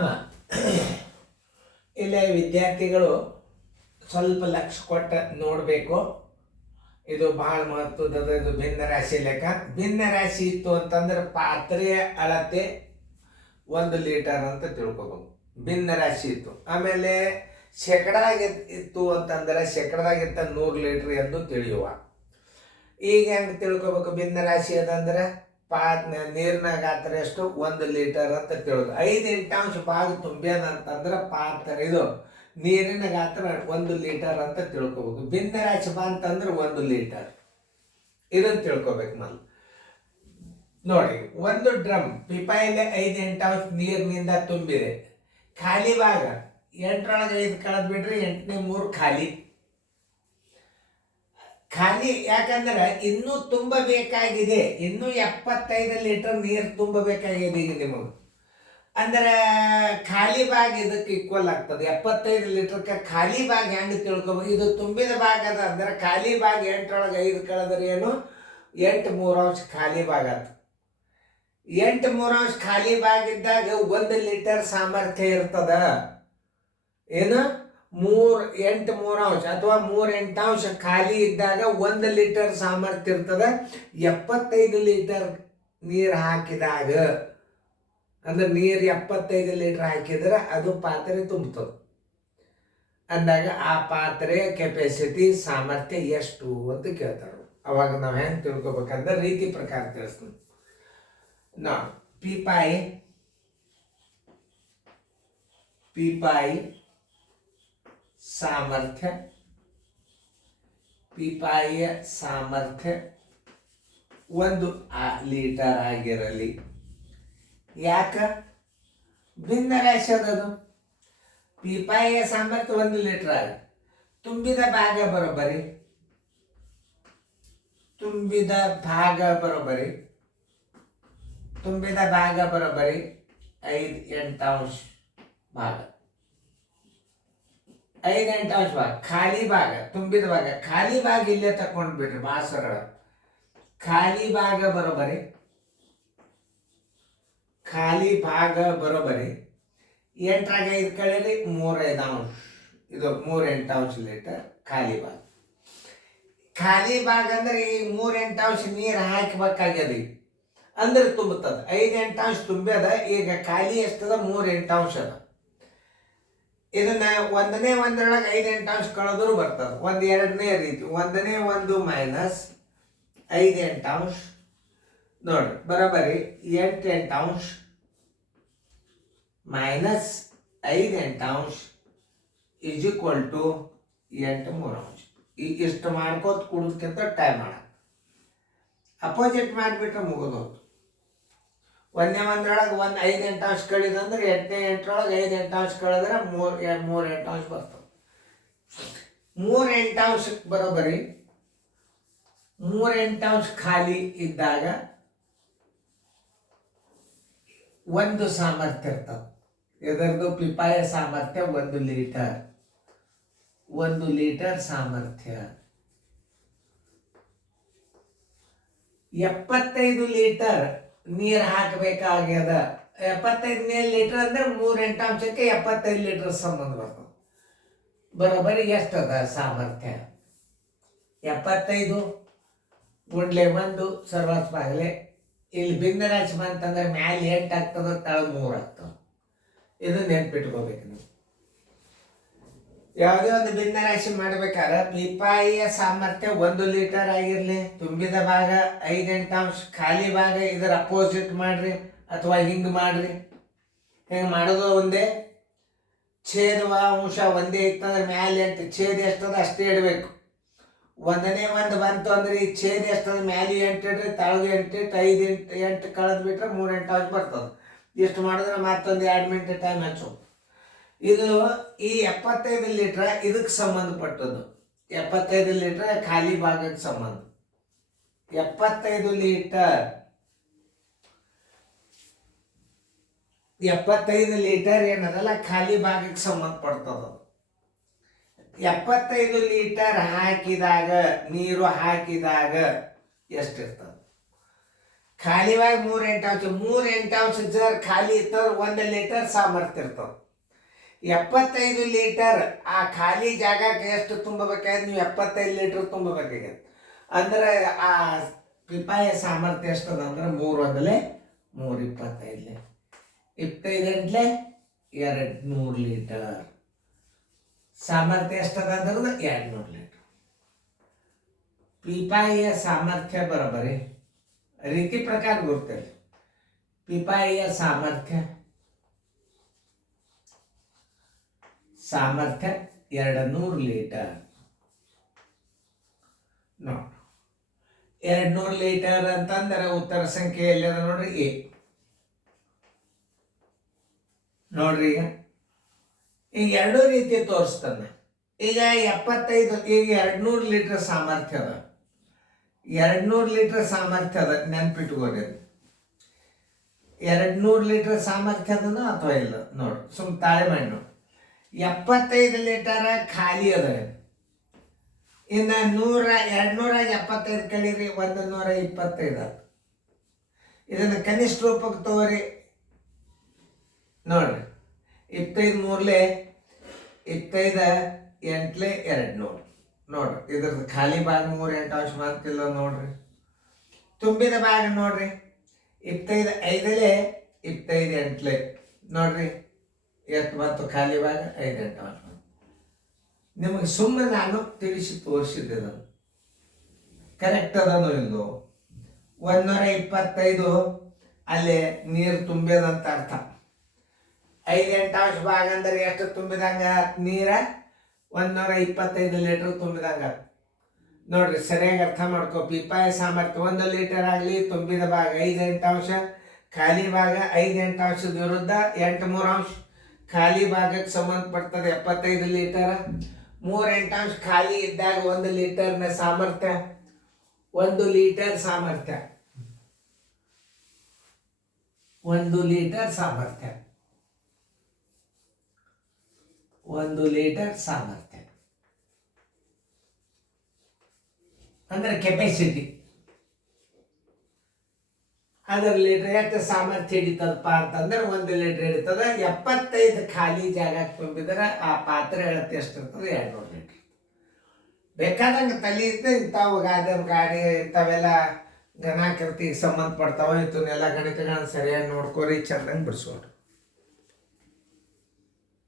ಹಾಂ, ಇಲ್ಲೇ ವಿದ್ಯಾರ್ಥಿಗಳು ಸ್ವಲ್ಪ ಲಕ್ಷ್ಯ ಕೊಟ್ಟು ನೋಡಬೇಕು. ಇದು ಬಹಳ ಮಹತ್ವದ. ಇದು ಭಿನ್ನ ರಾಶಿ ಲೆಕ್ಕ. ಭಿನ್ನ ರಾಶಿ ಇತ್ತು ಅಂತಂದ್ರೆ ಪಾತ್ರೆಯ ಅಳತೆ 1 ಲೀಟರ್ ಅಂತ ತಿಳ್ಕೊಬೇಕು. ಭಿನ್ನ ರಾಶಿ ಇತ್ತು. ಆಮೇಲೆ ಶೇಕಡಾಗ ಇತ್ತು ಅಂತಂದ್ರೆ ಶೇಕಡದಾಗಿರ್ತ 100 ಲೀಟರ್ ಎಂದು ತಿಳಿಯುವ. ಈಗ ಹೆಂಗೆ ತಿಳ್ಕೊಬೇಕು? ಭಿನ್ನ ರಾಶಿ ಅದಂದ್ರೆ ನೀರಿನ ಗಾತ್ರ ಎಷ್ಟು? 1 ಲೀಟರ್ ಅಂತ ತಿಳಿದು 5/8 ಭಾಗ ತುಂಬ್ಯಾನ ಅಂತಂದ್ರೆ ಇದು ನೀರಿನ ಗಾತ್ರ 1 ಲೀಟರ್ ಅಂತ ತಿಳ್ಕೊಬೇಕು. ಭಿನ್ನ ರಾಶಿ ಅಂತಂದ್ರೆ 1 ಲೀಟರ್ ಇದನ್ನ ತಿಳ್ಕೊಬೇಕು. ನೋಡಿ, 1 ಡ್ರಮ್ ಪಿಪಾಯಿಲೆ 5/8 ನೀರಿನಿಂದ ತುಂಬಿದೆ. ಖಾಲಿ ಭಾಗ 8ರೊಳಗೆ 5 ಕಳೆದ್ ಬಿಡ್ರಿ, 8ನೇ 3 ಖಾಲಿ. ಯಾಕಂದ್ರೆ ಇನ್ನೂ ತುಂಬಬೇಕಾಗಿದೆ. ಇನ್ನೂ 75 ಲೀಟರ್ ನೀರು ತುಂಬಬೇಕಾಗಿದೆ ಈಗ ನಿಮಗೆ. ಅಂದ್ರೆ ಖಾಲಿ ಭಾಗ ಇದಕ್ಕೆ ಈಕ್ವಲ್ ಆಗ್ತದೆ. 75 ಲೀಟರ್ಗೆ ಖಾಲಿ ಭಾಗ ಹೆಂಗೆ ತಿಳ್ಕೊಬೇಕು? ಇದು ತುಂಬಿದ ಭಾಗ ಅದ ಅಂದ್ರೆ ಖಾಲಿ ಭಾಗ 8ರೊಳಗೆ 5 ಕಳೆದ್ರೆ ಏನು? 8/3 ಖಾಲಿ ಭಾಗ ಆಯ್ತು. 8/3 ಖಾಲಿ ಭಾಗ ಇದ್ದಾಗ 1 ಲೀಟರ್ ಸಾಮರ್ಥ್ಯ ಇರ್ತದ. ಏನು? 8/3 ಅಥವಾ 3/8 ಖಾಲಿ ಇದ್ದಾಗ 1 ಲೀಟರ್ ಸಾಮರ್ಥ್ಯ ಇರ್ತದ. 75 ಲೀಟರ್ ನೀರು ಹಾಕಿದಾಗ ಅಂದ್ರೆ ನೀರು 75 ಲೀಟರ್ ಹಾಕಿದ್ರೆ ಅದು ಪಾತ್ರೆ ತುಂಬುತ್ತದೆ. ಅಂದಾಗ ಆ ಪಾತ್ರೆಯ ಕೆಪಾಸಿಟಿ ಸಾಮರ್ಥ್ಯ ಎಷ್ಟು ಅಂತ ಕೇಳ್ತಾರೆ. ಅವಾಗ ನಾವು ಹೆಂಗೆ ತಿಳ್ಕೊಬೇಕಂದ್ರೆ ರೀತಿ ಪ್ರಕಾರ ತಿಳಿಸ್ತೀನಿ. ಪೀಪಾಯಿ ಸಾಮರ್ಥ್ಯ, ಪೀಪಾಯಿಯ ಸಾಮರ್ಥ್ಯ 1 ಲೀಟರ್ ಆಗಿರಲಿ. ಯಾಕ? ಭಿನ್ನ ರಾಶಿ ಅದದು. ಪೀಪಾಯಿಯ ಸಾಮರ್ಥ್ಯ 1 ಲೀಟರ್ ಆಗಿ ತುಂಬಿದ ಭಾಗ ಬರೋಬ್ಬರಿ 5/8 ಭಾಗ. 5/8 ಭಾಗ ಖಾಲಿ ಭಾಗ, ತುಂಬಿದ ಭಾಗ. ಖಾಲಿ ಭಾಗ ಇಲ್ಲೇ ತಕೊಂಡು ಬಿಡ್ರಿ, ಭಾಳ ಸರಳ. ಖಾಲಿ ಭಾಗ ಬರೋಬ್ಬರಿ 8ರಾಗ 5 ಕಳೆರಿ 3/5. ಇದು 3/8 ಲೀಟರ್ ಖಾಲಿ ಭಾಗ. ಖಾಲಿ ಭಾಗ ಅಂದ್ರೆ ಈ 3/8 ನೀರು ಹಾಕಬೇಕಾಗ್ಯದ ಅಂದ್ರೆ ತುಂಬುತ್ತದ. 5/8 ತುಂಬ್ಯದ. ಈಗ ಖಾಲಿ ಎಷ್ಟದ? 3/8 ಅದ. ಇದನ್ನ 1ನೇ 1ರೊಳಗೆ 5/8 ಕಳೆದ್ರು ಬರ್ತದೆ. 2ನೇ ರೀತಿ 1ನೇ 1 ಮೈನಸ್ 5/8 ನೋಡ್ರಿ, ಬರೋಬ್ಬರಿ 8/8 ಮೈನಸ್ 5/8 ಈಸ್ ಈಕ್ವಲ್ ಟು 8/3. ಇಷ್ಟು ಮಾಡ್ಕೋತ ಕುಡಿದ್ಕಿಂತ ಟೈಮ್ ಮಾಡ ಅಪೋಸಿಟ್ ಮಾಡಿಬಿಟ್ರೆ ಮುಗಿದೋದು. 1ನೇ 1ರೊಳಗೆ 5/8 ಕಳಿದಂದ್ರೆ 8ನೇ 8ರೊಳಗೆ 5/8 ಕಳೆದ್ರೆ 3/8 ಬರ್ತದೆ. 3/8 ಬರೋಬ್ಬರಿ 3/8 ಖಾಲಿ ಇದ್ದಾಗ 1 ಸಾಮರ್ಥ್ಯ ಇರ್ತದೆ. ಇದರದು ಪಿಪಾಯ ಸಾಮರ್ಥ್ಯ 1 ಲೀಟರ್. 1 ಲೀಟರ್ ಸಾಮರ್ಥ್ಯ. 75 ಲೀಟರ್ ನೀರು ಹಾಕಬೇಕಾಗ್ಯದ. 75 ಲೀಟರ್ ಅಂದ್ರೆ 3/8ಕ್ಕೆ 75 ಲೀಟರ್ ಸಂಬಂಧ ಬರ್ತದೆ. ಬರೋಬ್ಬರಿ ಎಷ್ಟದ ಸಾಮರ್ಥ್ಯ? 75 ಗುಂಡ್ಲೆ 1 ಸರ್ವತ್ ಬಾಗಲೆ. ಇಲ್ಲಿ ಭಿನ್ನ ರಾಶಿ ಬಂತಂದ್ರೆ ಮ್ಯಾಲೆ 8 ಆಗ್ತದ, ತಳ 3 ಆಗ್ತದೆ. ಇದನ್ನ ನೆನ್ಪಿಟ್ಕೋಬೇಕು ನೀವು. ಯಾವುದೇ ಒಂದು ಭಿನ್ನ ರಾಶಿ ಮಾಡ್ಬೇಕಾದ್ರೆ ಪಿಪಾಯಿಯ ಸಾಮರ್ಥ್ಯ 1 ಲೀಟರ್ ಆಗಿರ್ಲಿ. ತುಂಬಿದ ಭಾಗ 5/8, ಖಾಲಿ ಭಾಗ ಇದರ ಅಪೋಸಿಟ್ ಮಾಡ್ರಿ ಅಥವಾ ಹಿಂಗೆ ಮಾಡ್ರಿ. ಹಿಂಗೆ ಮಾಡೋದು ಒಂದೇ. ಛೇದವ ಅಂಶ ಒಂದೇ ಇತ್ತಂದ್ರೆ ಮ್ಯಾಲೆ 8, ಛೇದ ಎಷ್ಟದ ಅಷ್ಟೇ ಇಡಬೇಕು. 1ನೇ 1 ಬಂತು ಅಂದ್ರೆ ಈ ಛೇದ ಎಷ್ಟದ? ಮ್ಯಾಲೆ 8 ಇಡ್ರಿ, ತಳಗೆ 8 ಇಟ್ಟು 5/8 ಕಳೆದು ಬಿಟ್ರೆ 3/8 ಬರ್ತದೆ. ಇಷ್ಟು ಮಾಡಿದ್ರೆ ಮತ್ತೊಂದು 2 ಮಿನಿಟ್ ಟೈಮ್ ಹಚ್ಚು. ಇದು ಈ 75 ಲೀಟರ್ ಇದಕ್ಕೆ ಸಂಬಂಧಪಟ್ಟದ್ದು. 75 ಲೀಟರ್ ಖಾಲಿ ಭಾಗಕ್ಕೆ ಸಂಬಂಧ. 75 ಲೀಟರ್ ಏನದಲ್ಲ ಖಾಲಿ ಭಾಗಕ್ಕೆ ಸಂಬಂಧಪಡ್ತದ. 75 ಲೀಟರ್ ಹಾಕಿದಾಗ, ನೀರು ಹಾಕಿದಾಗ ಎಷ್ಟಿರ್ತದೆ? ಖಾಲಿವಾಗಿ 3 ಜರ್ ಖಾಲಿ ಇತ್ತಂದ್ರೆ 1 ಲೀಟರ್ ಸಾಮರ್ಥ್ಯ ಇರ್ತದೆ. 75 ಲೀಟರ್ ಆ ಖಾಲಿ ಜಾಗಕ್ಕೆ ಎಷ್ಟು ತುಂಬಬೇಕಾದ್ರೆ ನೀವು 75 ಲೀಟರ್ ತುಂಬಬೇಕಾಗ್ಯದ. ಅಂದ್ರೆ ಆ ಪಿಪಾಯ ಸಾಮರ್ಥ್ಯ ಎಷ್ಟದ ಅಂದ್ರೆ 3 1 3 25 200 ಲೀಟರ್ ಸಾಮರ್ಥ್ಯ ಎಷ್ಟದ ಅಂದ್ರೆ 200 ಲೀಟರ್. ಪಿಪಾಯಿಯ ಸಾಮರ್ಥ್ಯ ಬರೋಬರಿ ರೀತಿ ಪ್ರಕಾರ ಗೊತ್ತಲ್ಲ. ಪಿಪಾಯಿಯ ಸಾಮರ್ಥ್ಯ 200 ಲೀಟರ್. ನೋಡಿ 200 ಲೀಟರ್ ಅಂತಂದ್ರೆ ಉತ್ತರ ಸಂಖ್ಯೆ ಎಲ್ಲಿದೆ ನೋಡ್ರಿ, ಎ. ನೋಡ್ರಿ ಈಗ ಎರಡೂ ರೀತಿ ತೋರಿಸ್ತಾನೆ. ಈಗ 75 ಈಗ 200 ಲೀಟರ್ ಸಾಮರ್ಥ್ಯ ಅದ. 200 ಲೀಟರ್ ಸಾಮರ್ಥ್ಯ ಅದ, ನೆನ್ಪಿಟ್ಕೋರಿ. 200 ಲೀಟರ್ ಸಾಮರ್ಥ್ಯ ಅದನ ಅಥವಾ ಇಲ್ಲ ನೋಡಿ, ಸುಮ್ ತಾಳೆ ಮಾಡಿ ನೋಡಿ. 75 ಲೀಟರ್ ಖಾಲಿ ಅದ. ಇನ್ನು 275 ಕಳೀರಿ 125 ಆಯ್ತು. ಇದನ್ನು ಕನಿಷ್ಠ ರೂಪಕ್ಕೆ ತಗೋರಿ. ನೋಡ್ರಿ 25 3 25 8 200. ನೋಡ್ರಿ ಇದ್ರದ್ದು ಖಾಲಿ ಭಾಗ 3 8 ಅಂಶ ಮಾಡ್ತಿಲ್ಲ ನೋಡ್ರಿ. ತುಂಬಿದ ಭಾಗ ನೋಡ್ರಿ 25 5 25 8 ನೋಡ್ರಿ ಎಷ್ಟು ಮತ್ತು ಖಾಲಿ ಭಾಗ 5 8 ಅಂಶ. ನಿಮಗೆ ಸುಮ್ಮನೆ ನಾನು ತಿಳಿಸಿ ತೋರಿಸಿದ್ದೆ. ನಾನು ಕರೆಕ್ಟ್ ಅದನೋ ಇಲ್ಲೋ. 125 ಅಲ್ಲಿ ನೀರು ತುಂಬಿದಂತ ಅರ್ಥ. 5 8 ಅಂಶ ಭಾಗ ಅಂದ್ರೆ ಎಷ್ಟು ತುಂಬಿದಂಗ ನೀರ 125 ಲೀಟರ್ ತುಂಬಿದಂಗ. ನೋಡ್ರಿ ಸರಿಯಾಗಿ ಅರ್ಥ ಮಾಡ್ಕೋ. ಪಿಪಾಯ ಸಾಮರ್ಥ್ಯ 1 ಲೀಟರ್ ಆಗಲಿ, ತುಂಬಿದ ಭಾಗ 5 8 ಅಂಶ, ಖಾಲಿ ಭಾಗ 5 8 ಅಂಶದ ವಿರುದ್ಧ 8 3 ಅಂಶ ಖಾಲಿ ಭಾಗಕ್ಕೆ ಸಂಬಂಧಪಡ್ತದೆ 75 ಲೀಟರ್. 3 8 ಅಂಶ ಖಾಲಿ ಇದ್ದಾಗ 1 ಲೀಟರ್ನ ಸಾಮರ್ಥ್ಯ 1 ಲೀಟರ್ ಸಾಮರ್ಥ್ಯ 1 ಲೀಟರ್ ಸಾಮರ್ಥ್ಯ 1 ಲೀಟರ್ ಸಾಮರ್ಥ್ಯ ಅಂದ್ರೆ ಕೆಪಾಸಿಟಿ. ಅದರ ಲೀಟರ್ ಎಷ್ಟು ಸಾಮರ್ಥ್ಯ ಹಿಡಿತದಪ್ಪ ಅಂತಂದ್ರೆ 1 ಲೀಟರ್ ಹಿಡಿತದ. 75 ಖಾಲಿ ಜಾಗ ತುಂಬಿದ್ರೆ ಆ ಪಾತ್ರೆ ಅಳತೆ ಎಷ್ಟಿರ್ತದೆ 200 ಲೀಟರ್. ಬೇಕಾದಂಗೆ ತಲೆ ಇತ್ತು ಇಂಥವು ಗಾಡಿ ಇಂಥವೆಲ್ಲ ಗಣಾಕೃತಿಗೆ ಸಂಬಂಧಪಡ್ತಾವ. ಇಂಥವನ್ನೆಲ್ಲ ಗಣಿತಗಳನ್ನ ಸರಿಯಾಗಿ ನೋಡ್ಕೋರಿ, ಚಂದಂಗೆ ಬಿಡಿಸೋಣ.